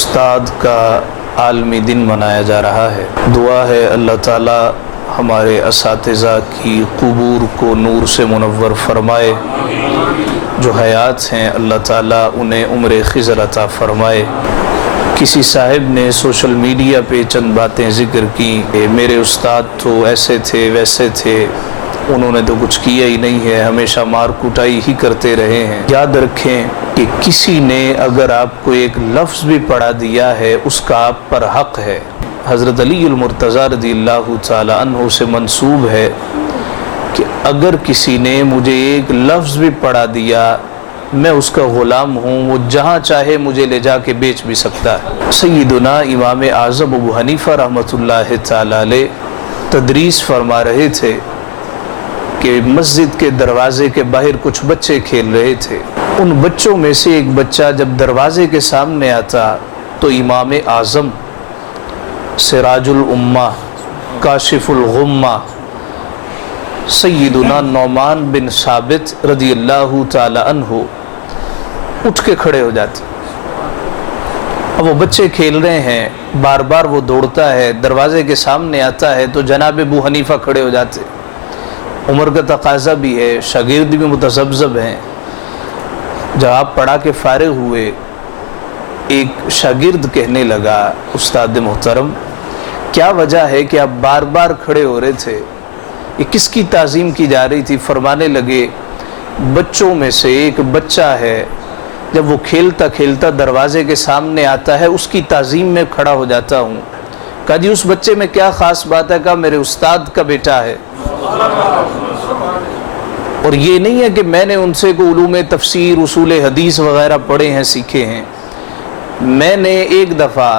استاد کا عالمی دن منایا جا رہا ہے۔ دعا ہے اللہ تعالیٰ ہمارے اساتذہ کی قبور کو نور سے منور فرمائے، جو حیات ہیں اللہ تعالیٰ انہیں عمر خضر عطا فرمائے۔ کسی صاحب نے سوشل میڈیا پہ چند باتیں ذکر کی کہ میرے استاد تو ایسے تھے ویسے تھے، انہوں نے تو کچھ کیا ہی نہیں ہے، ہمیشہ مار کٹائی ہی کرتے رہے ہیں۔ یاد رکھیں کہ کسی نے اگر آپ کو ایک لفظ بھی پڑھا دیا ہے اس کا آپ پر حق ہے۔ حضرت علی المرتضیٰ رضی اللہ تعالی عنہ سے منسوب ہے کہ اگر کسی نے مجھے ایک لفظ بھی پڑھا دیا میں اس کا غلام ہوں، وہ جہاں چاہے مجھے لے جا کے بیچ بھی سکتا ہے۔ سیدنا امام اعظم ابو حنیفہ رحمۃ اللہ تعالی علیہ تدریس فرما رہے تھے کہ مسجد کے دروازے کے باہر کچھ بچے کھیل رہے تھے۔ ان بچوں میں سے ایک بچہ جب دروازے کے سامنے آتا تو امام اعظم سراج الامہ کاشف الغمہ سیدنا نعمان بن ثابت رضی اللہ تعالی عنہ اٹھ کے کھڑے ہو جاتے۔ اب وہ بچے کھیل رہے ہیں، بار بار وہ دوڑتا ہے، دروازے کے سامنے آتا ہے تو جناب ابو حنیفہ کھڑے ہو جاتے۔ عمر کا تقاضا بھی ہے، شاگرد بھی متذبذب ہیں۔ جب آپ پڑھا کے فارغ ہوئے، ایک شاگرد کہنے لگا استاد محترم کیا وجہ ہے کہ آپ بار بار کھڑے ہو رہے تھے، یہ کس کی تعظیم کی جا رہی تھی؟ فرمانے لگے بچوں میں سے ایک بچہ ہے، جب وہ کھیلتا کھیلتا دروازے کے سامنے آتا ہے اس کی تعظیم میں کھڑا ہو جاتا ہوں۔ کہا جی اس بچے میں کیا خاص بات ہے؟ کہا میرے استاد کا بیٹا ہے، اور یہ نہیں ہے کہ میں نے ان سے کوئی علوم تفسیر اصول حدیث وغیرہ پڑھے ہیں سیکھے ہیں، میں نے ایک دفعہ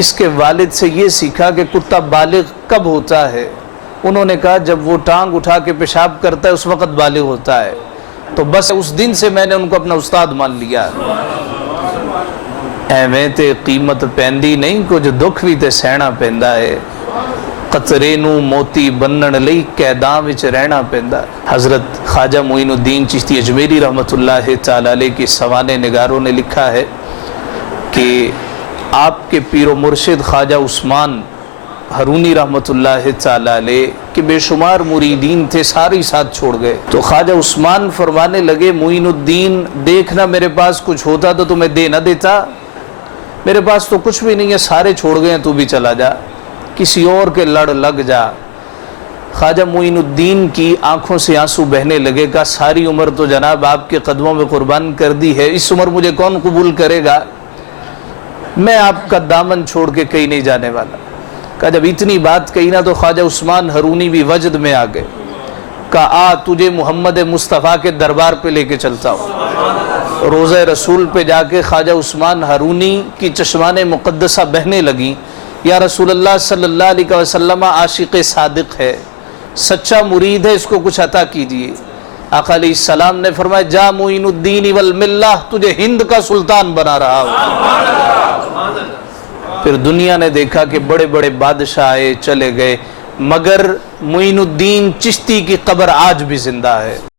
اس کے والد سے یہ سیکھا کہ کتا بالغ کب ہوتا ہے؟ انہوں نے کہا جب وہ ٹانگ اٹھا کے پیشاب کرتا ہے اس وقت بالغ ہوتا ہے، تو بس اس دن سے میں نے ان کو اپنا استاد مان لیا۔ ایویں تے قیمت پیندی نہیں کچھ دکھ بھی تے سہنا پیندا ہے، قطرے نو موتی بنن لئی قیداں وچ رہنا پیندا۔ حضرت خواجہ معین الدین چشتی اجمیری رحمۃ اللہ تعالی علیہ کے سوانح نگاروں نے لکھا ہے کہ آپ کے پیر و مرشد خواجہ عثمان ہرونی رحمۃ اللہ تعالی علیہ کے بے شمار مریدین تھے، سارے ساتھ چھوڑ گئے۔ تو خواجہ عثمان فرمانے لگے معین الدین دیکھنا میرے پاس کچھ ہوتا تو تمہیں دے نہ دیتا، میرے پاس تو کچھ بھی نہیں ہے، سارے چھوڑ گئے ہیں، تو بھی چلا جا، کسی اور کے لڑ لگ جا۔ خواجہ معین الدین کی آنکھوں سے آنسو بہنے لگے، کہا ساری عمر تو جناب آپ کے قدموں میں قربان کر دی ہے، اس عمر مجھے کون قبول کرے گا؟ میں آپ کا دامن چھوڑ کے کہیں نہیں جانے والا۔ کہا جب اتنی بات کہی نا تو خواجہ عثمان ہرونی بھی وجد میں آ گئے، کہا آ تجھے محمد مصطفیٰ کے دربار پہ لے کے چلتا ہوں۔ روضہ رسول پہ جا کے خواجہ عثمان ہرونی کی چشمان مقدسہ بہنے لگیں، یا رسول اللہ صلی اللہ علیہ وسلم عاشق صادق ہے، سچا مرید ہے، اس کو کچھ عطا کیجیے۔ آقا علیہ السلام نے فرمایا جا معین الدین والملہ، تجھے ہند کا سلطان بنا رہا ہوں۔ پھر دنیا نے دیکھا کہ بڑے بڑے بادشاہ آئے چلے گئے، مگر معین الدین چشتی کی قبر آج بھی زندہ ہے۔